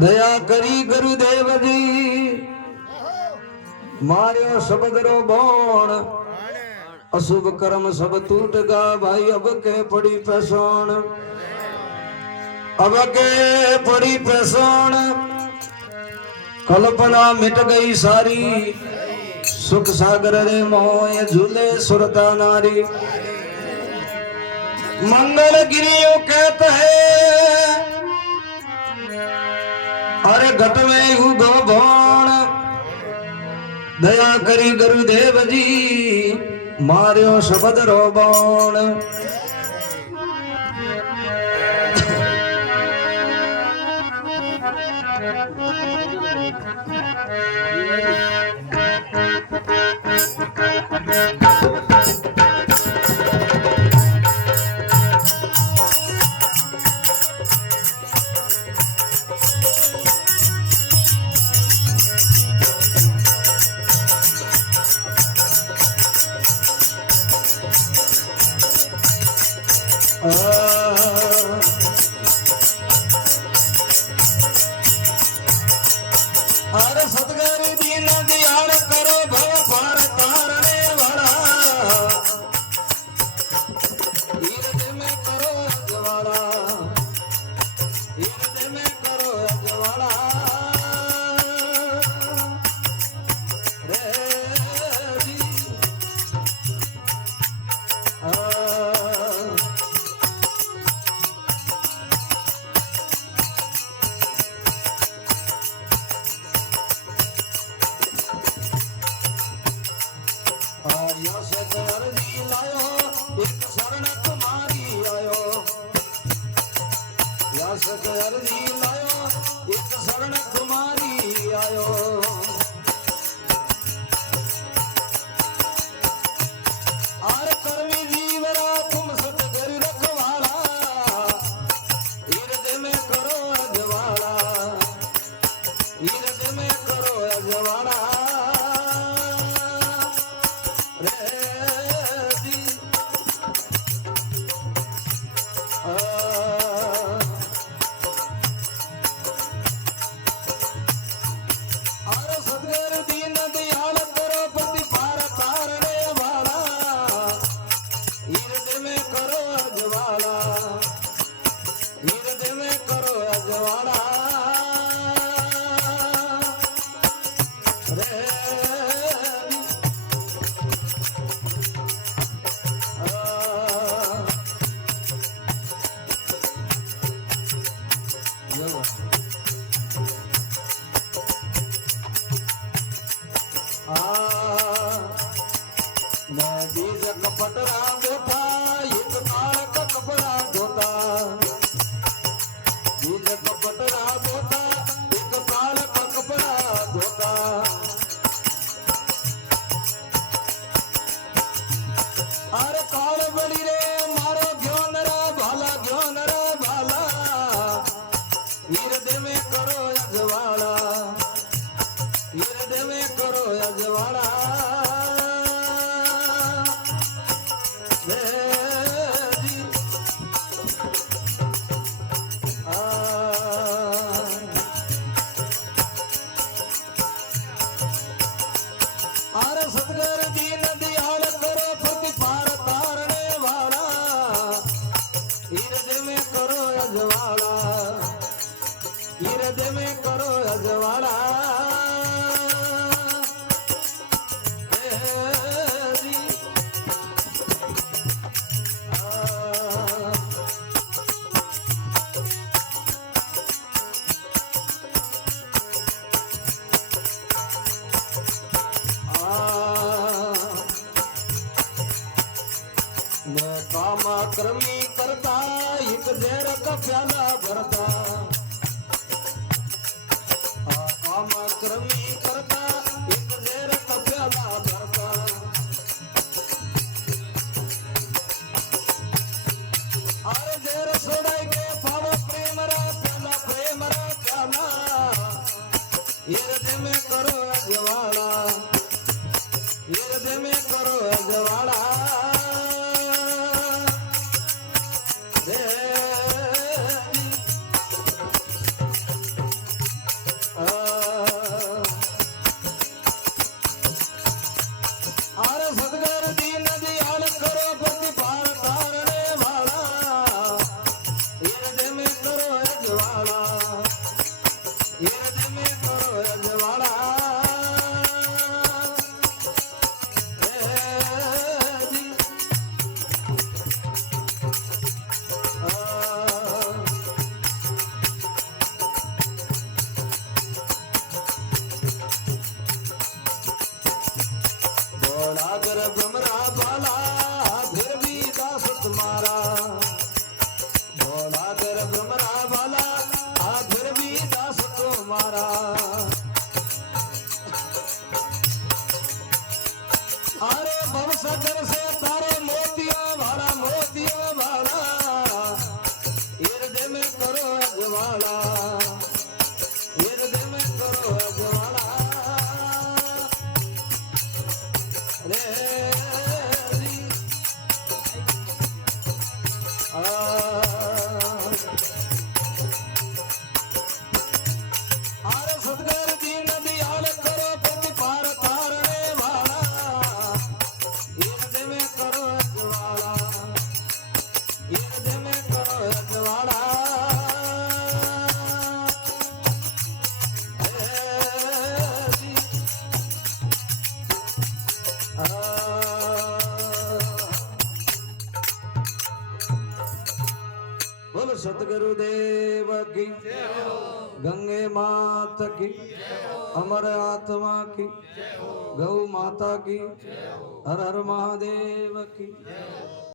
दया करी गुरुदेव जी मार्यो सबदरो बोण अशुभ कर्म सब टूट गा भाई अब के पड़ी पैसोण अब के पड़ी पैसोण कल्पना मिट गई सारी सुख सागर रे मोह झूले सुरता नारी मंगल गिरियों कहते हैं अरे घट में उगो भोण दया करी गुरुदेव जी मार्यो शब्द रो बोण अरे सतगुरु दीन दयाल करो भव पार तारने वाला हीरद में करो अजवाड़ा हीरद में करो अजवाड़ा रे जी एक शरण तुम्हारी आयो यस अर्जी लायो एक शरण तुम्हारी आयो आर कर्मी जीवरा तुम सतगुरु रखवाला हीरद में करो अजवाड़ा हीरद में करो अजवाड़ा बीज कपटरा धोता एक काल का कपड़ा धोता बीज कपटरा धोता एक काल का कपड़ा धोता अरे काल बड़ी रे मारो ज्ञान रा भाला हीरद में करो अजवाड़ा हीरद में करो अजवाड़ा अरे सतगुरु दीन दयाल करो प्रतिपार तारने वाला हीरद में करो अजवाड़ा हीरद में करो अजवाड़ा मैं कामा कर्मी करता एक देर का प्याला भरता कामा कर्मी करता एक देर का प्याला भरता अरे देर सोड़ाई के पावा प्रेम रा प्याला हीरद में करो अजवाड़ा हीरद में करो अजवाड़ा યજ્ઞ में करो अजवाड़ा भोलागर भ्रमरा बाला फिर भी दास तुम्हारा भोलागर भ्रमरा बाला फिर भी दास तुम्हारा अरे भवसागर से तारे मोतिया भाड़ा हृदय में करो अजवाड़ा हृदय में करो अजवाड़ा अरे सदगर दीन दयाल करो पति पार तारने वाला हृदय में करो अजवाड़ा हृदय में करो अजवाड़ा बोलो सतगुरुदेव की गंगे मात की अमर आत्मा की गौ माता की हर हर महादेव की